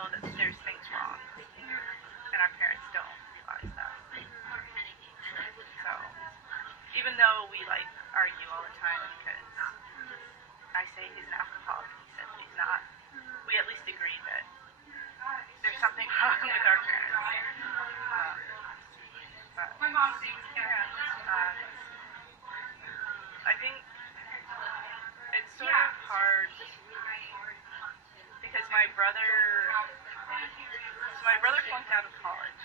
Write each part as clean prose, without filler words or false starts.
know that there's things wrong, and our parents don't realize that. So, even though we like argue all the time because I say he's an alcoholic, he says he's not, we at least agree that there's something wrong with our parents. But, I think it's sort of hard because my brother flunked out of college,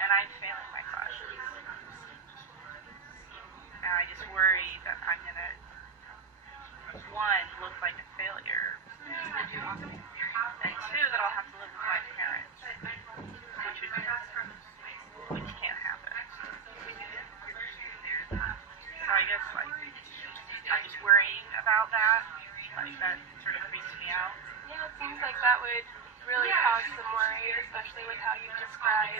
and I'm failing my classes, and I just worry that I'm gonna, one, look like a failure, and two, that I'll have to live with my parents, which can't happen. So I guess like I'm just worrying about that. Like that sort of freaks me out. Yeah, it seems like that would really cause some worry, especially with how you described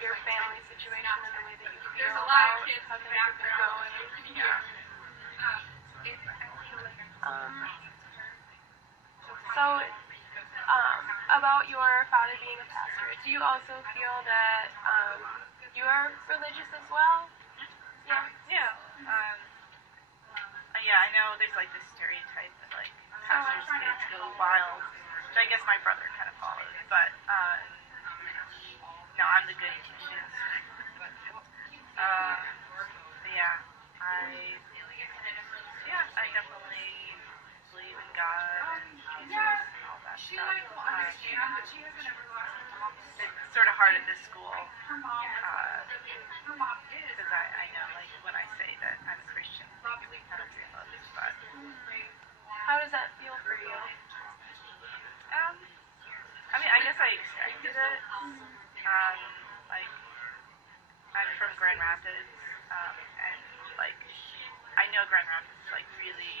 your family situation and the way that you feel about how things have been going. Yeah. About your father being a pastor, do you also feel that you are religious as well? Yeah. Yeah. Yeah, I know there's like this stereotype that like pastors' kids go wild, which I guess my brother kind of followed, but no, I'm the good kid. I definitely believe in God and Jesus and all that stuff. It's sort of hard at this school because I know like when I say that I'm a Christian, they give me kind of weird looks, but how does that feel for you? I mean, I guess I expected it. Like I'm from Grand Rapids, and like I know Grand Rapids is like really,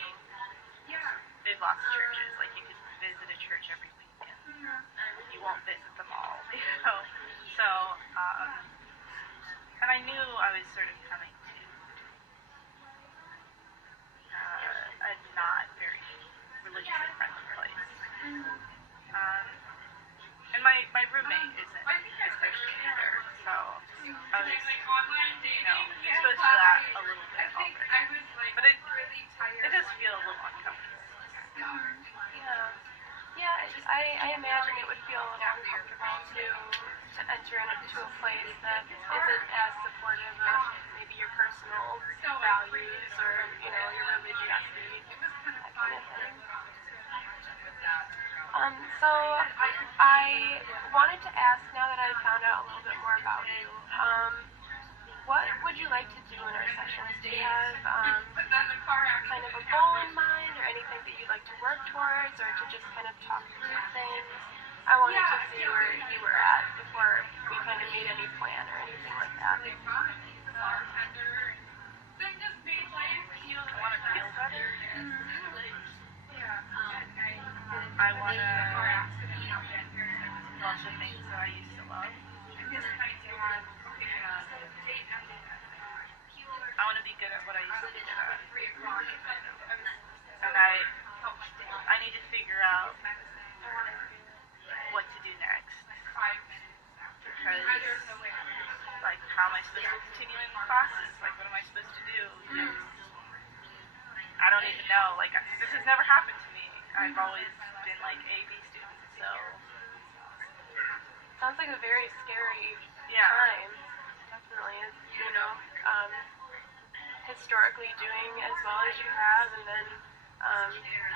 there's lots of churches. Like you could visit a church every weekend. You won't visit them all, you know. So, and I knew I was sort of coming to a not very religiously friendly place. And my roommate isn't a Christian either, so I was, exposed to that a little bit already. But it does feel a little uncomfortable. Yeah, I imagine it would feel a little uncomfortable to enter into a place that isn't as supportive of maybe your personal values or, your religiosity, that kind of thing. So I wanted to ask, now that I've found out a little bit more about you, what would you like to do in our sessions? Do you have kind of a goal in mind or anything that you'd like to work towards, or to just kind of talk through things? I wanted to see where you were at before we kind of made any plan or anything like that. I want to feel better. I want to love the things that I used to love. I want to be good at what I used to be good at. And I need to figure out what to do next. Because, like, how am I supposed to continue in classes? Like, what am I supposed to do? I don't even know. Like, this has never happened to me. I've always been, like, A/B student, so. Sounds like a very scary time. Definitely. Historically doing as well as you have, and then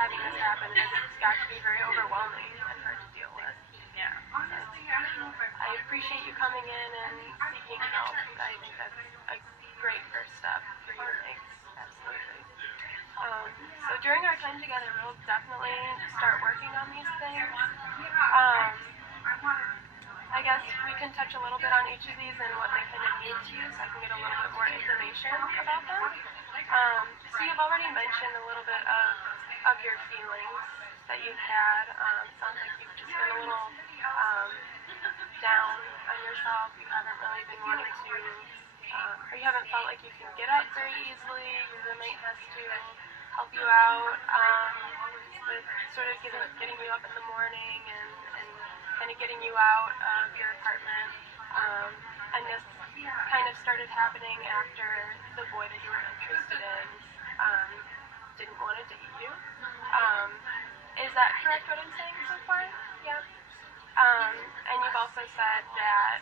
having this happen has got to be very overwhelming and hard to deal with. Yeah. I appreciate you coming in and seeking help. I think that's a great first step for you to make. Absolutely. So during our time together, we'll definitely start working on these things. I guess we can touch a little bit on each of these and what they kind of mean to you, so I can get a little bit more information about them. So you've already mentioned a little bit of your feelings that you've had. Sounds like you've just been a little down on yourself. You haven't really been wanting to, or you haven't felt like you can get up very easily. Your roommate has to help you out with sort of getting you up in the morning and kind of getting you out of your apartment. And this kind of started happening after the boy that you were interested in didn't want to date you. Is that correct what I'm saying so far? Yeah. And you've also said that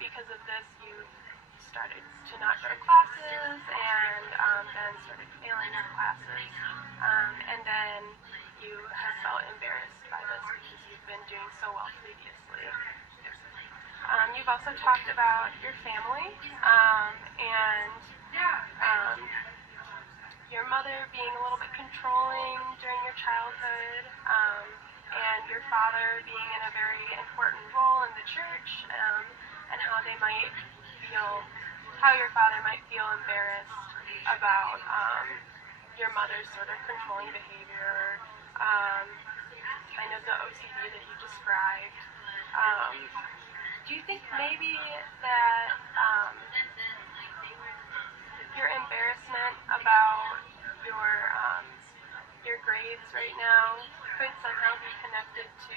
because of this, you started to not go to classes and then started failing in classes. And then you have felt embarrassed by this because you've been doing so well previously. You've also talked about your family and your mother being a little bit controlling during your childhood, and your father being in a very important role in the church, and how your father might feel embarrassed about your mother's sort of controlling behavior, kind of the OCD that you described. Do you think maybe that your embarrassment about your grades right now could somehow be connected to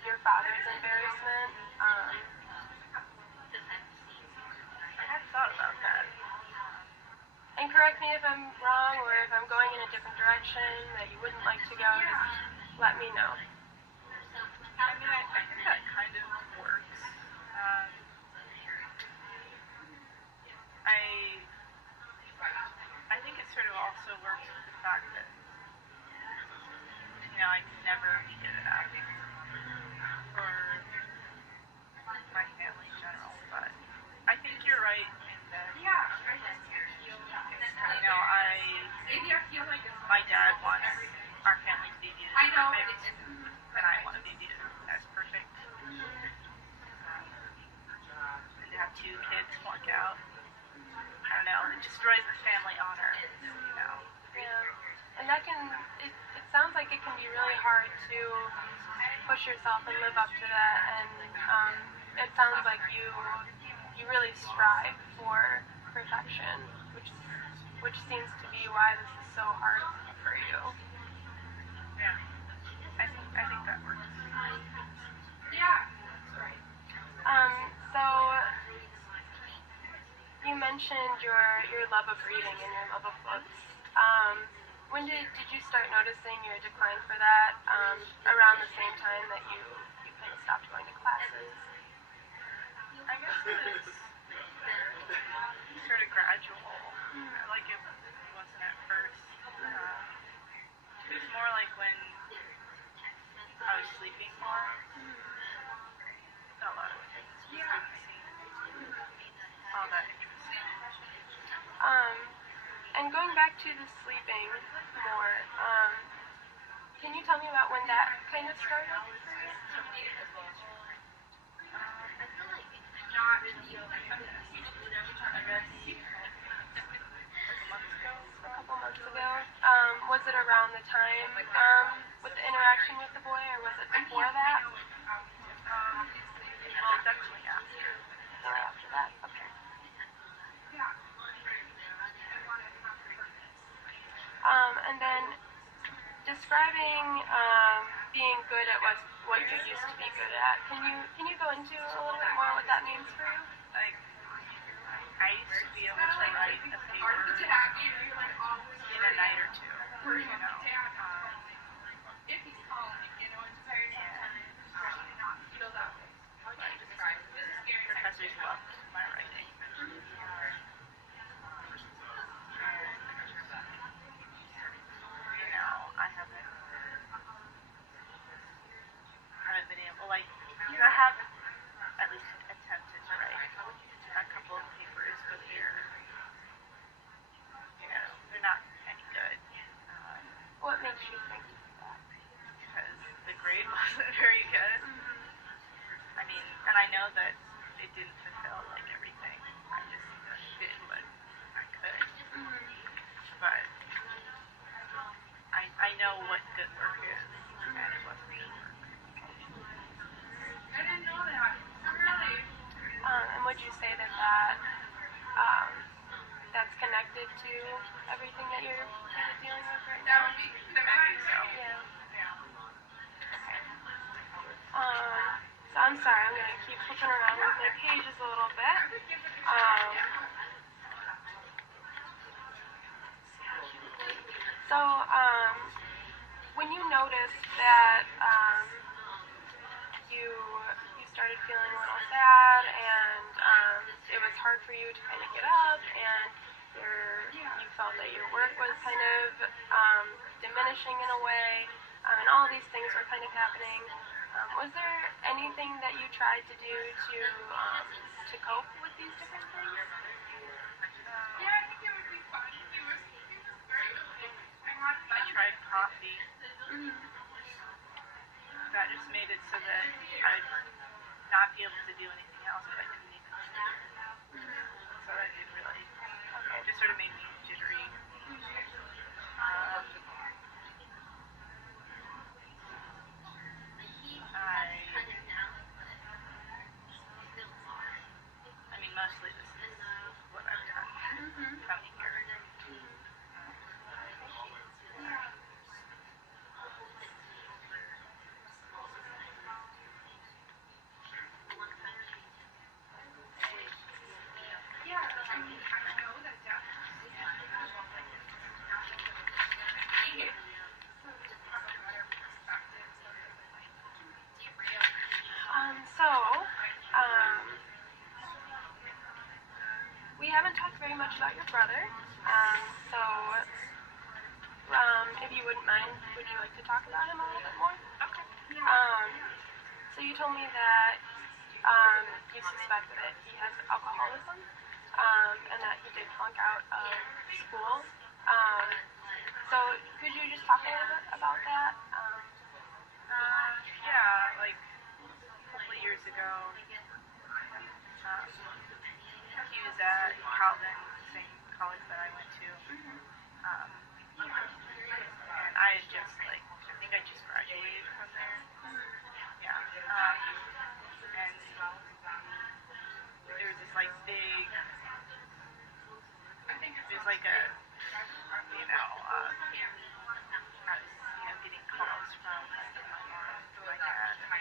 your father's embarrassment? I hadn't thought about that. And correct me if I'm wrong or if I'm going in a different direction that you wouldn't like to go, just let me know. I mean, I think that kind of works. I think it sort of also works with the fact that, I'd never be good enough for my family in general, but I think you're right in that, my dad wants our family to be viewed as perfect, and I want to be viewed as perfect. And to have 2 kids flunk out, I don't know, it destroys the family honor, Yeah. And it sounds like it can be really hard to push yourself and live up to that, and it sounds like you really strive for perfection, which seems to be why this is so hard for you. Yeah, I think that works. So you mentioned your love of reading and your love of books. When did you start noticing your decline for that? Around the same time that you kind of stopped going to classes? I guess it was sort of gradual. Like it wasn't at first. It was more like when I was sleeping more. A lot of things didn't seem all that interesting. And going back to the sleeping more, can you tell me about when that kind of started for you? A couple months ago. Was it around the time with the interaction with the boy, or was it before that? Well, definitely after. Or after that? Okay. And then describing being good at what you used to be good at. Can you go into a little bit more what that means for you? Like, I used to be able to write a paper in a night or two, professors loved my writing. I haven't been able, I have at least attempted to write a couple of papers, but they're not any good. What makes you think that? Because the grade wasn't very good. I mean, and I know that it didn't fulfill everything. I just did what I could. But I know what good work is, and it wasn't good work. I didn't know that. Really? And would you say that that's connected to everything that you're kind of dealing with flipping around with my pages a little bit. So, when you noticed that you started feeling a little sad and it was hard for you to kind of get up and you felt that your work was kind of diminishing in a way and all these things were kind of happening, was there anything that you tried to do to cope with these different things? I tried coffee. Mm-hmm. That just made it so that I'd not be able to do anything else, but I couldn't even sleep. So that did really, it just sort of made me jittery. I mean, mostly this is what I've done coming here. We haven't talked very much about your brother, so if you wouldn't mind, would you like to talk about him a little bit more? Okay. So you told me that you suspect that he has alcoholism, and that he did flunk out of school. So could you just talk a little bit about that? Yeah, like a couple of years ago, he was at Calvin, the same college that I went to, and I had just I think I just graduated from there. Yeah, and there was this big, it was like a, I was getting calls from my mom, my dad, that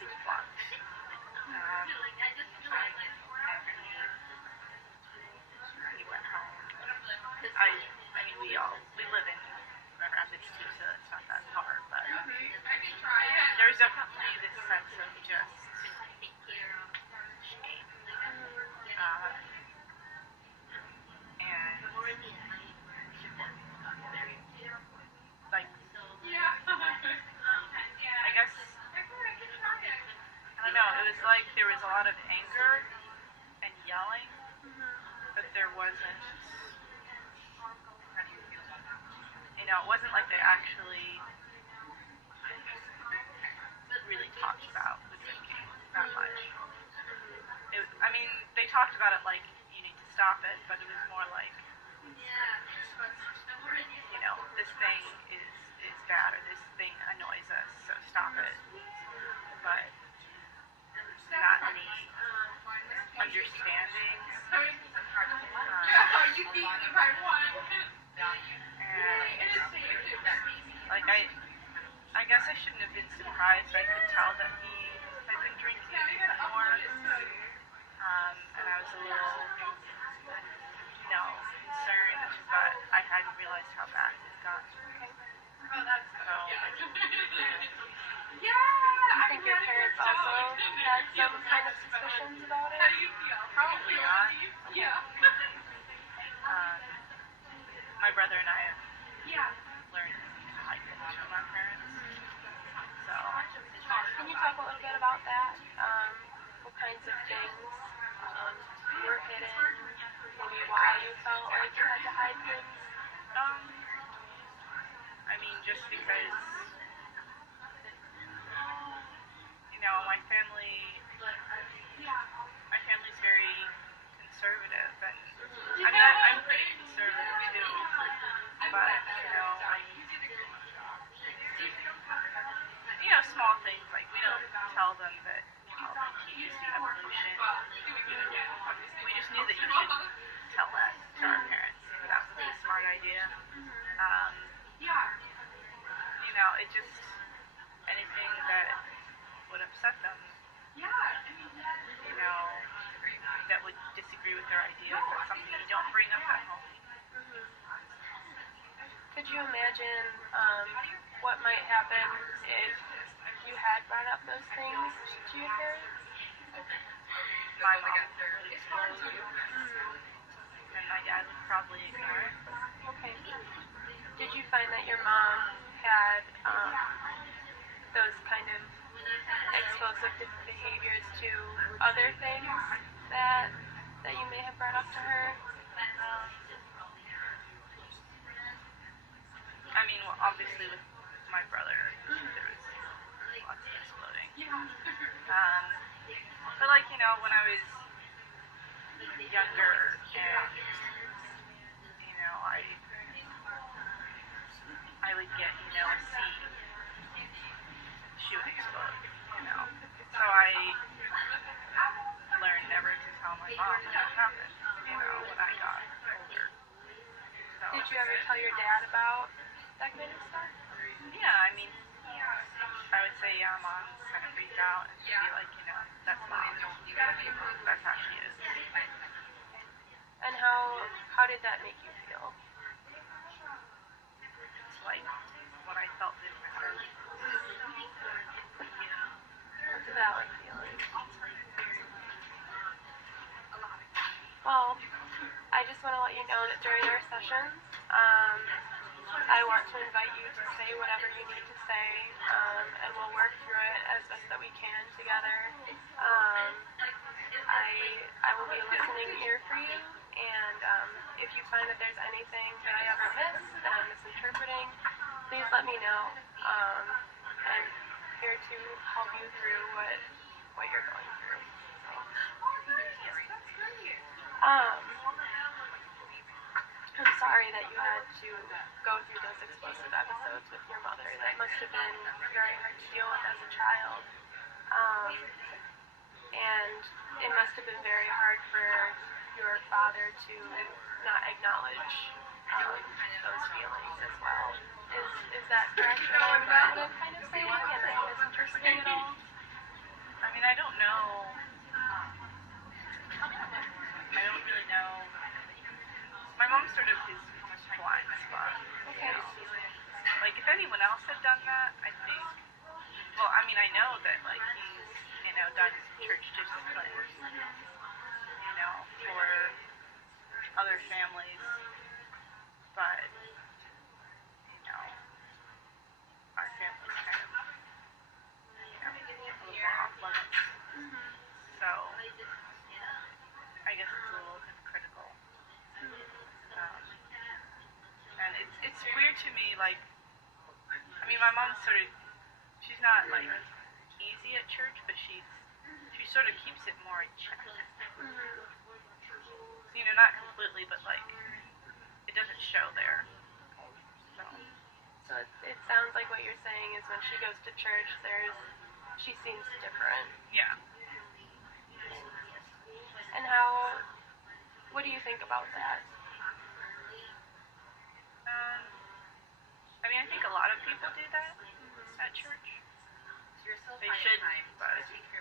he flunked. He went home. I mean, we live in Grand Rapids too, so it's not that far, but there's definitely this sense of just shame. And I guess, I don't know, it was like there was a lot of anger and yelling, but there wasn't, it wasn't like they actually really talked about the drinking that much. I mean, they talked about it like, you need to stop it, but it was more like, this thing is bad, or this thing annoys us, so stop it. But not any understanding. And I guess I shouldn't have been surprised. I could tell that he had been drinking more, and I was a little, concerned, but I hadn't realized how bad it had gotten. So, I think your parents also had some kind of suspicions about it. Probably not. My brother and I have learned to hide things from our parents. So, can you talk a little bit about that? What kinds of things were hidden? Maybe why you felt like you had to hide things? I mean, just because, my family's very conservative, and I'm pretty conservative too, but, small things, like we don't tell them that he is the evolution. We just knew that you shouldn't tell that to our parents. That would be a smart idea. It just, anything you imagine what might happen if you had brought up those things to your parents? My mom would explode, and my dad would probably ignore it. Okay. Did you find that your mom had those kind of explosive behaviors to other things that you may have brought up to her? I mean, well, obviously with my brother, there was lots of exploding. But like, you know, when I was younger and, you know, I would get, you know, a C, she would explode, you know. So I learned never to tell my mom what happened, you know, when I got older. So, Did you ever tell your dad about that kind of stuff? yeah, I mean, I would say, yeah, mom's kind of freaked out, and she'd be like, you know, that's mom. That's how she is. And how did that make you feel? It's like what I felt didn't matter. It's a valid feeling. Well, I just want to let you know that during our sessions, I want to invite you to say whatever you need to say, and we'll work through it as best that we can together. I will be a listening ear for you, and if you find that there's anything that I ever missed, that I'm misinterpreting, please let me know. I'm here to help you through what you're going through. I'm sorry that you had to go through those explosive episodes with your mother. That must have been very hard to deal with as a child. And it must have been very hard for your father to not acknowledge those feelings as well. Is that correct? Is that what I'm kind of saying? Am I misinterpreting it all? I mean, I don't know. I don't really know. My mom sort of his blind spot. Okay. You know? Like, if anyone else had done that, I think. Well, I mean, I know that, like, he's, you know, done church discipline, you know, for other families, but, you know, our family's kind of, you know, a little more off limits. So, I guess it's a little hypocritical. And it's weird to me, like, I mean, my mom's sort of, she's not, like, easy at church, but she sort of keeps it more in check. You know, not completely, but, like, it doesn't show there. So it sounds like what you're saying is when she goes to church, she seems different. Yeah. And what do you think about that? I mean, I think a lot of people do that at church. They shouldn't, but, you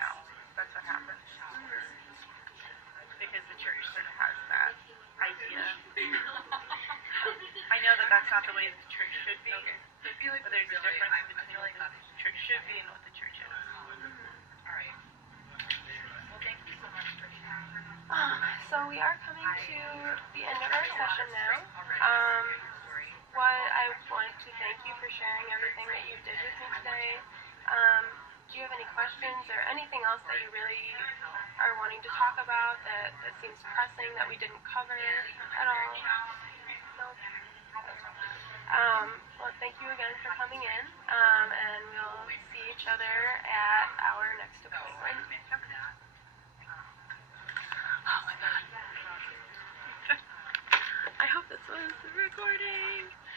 know, that's what happens. Because the church sort of has that idea. I know that that's not the way the church should be, but there's a difference between what the church should be and what the church is. Alright. Well, thank you so much for sharing. So we are coming to the end of our session now. I wanted to thank you for sharing everything that you did with me today. Do you have any questions or anything else that you really are wanting to talk about that seems pressing that we didn't cover at all? No? Well, thank you again for coming in, and we'll see each other at our next appointment.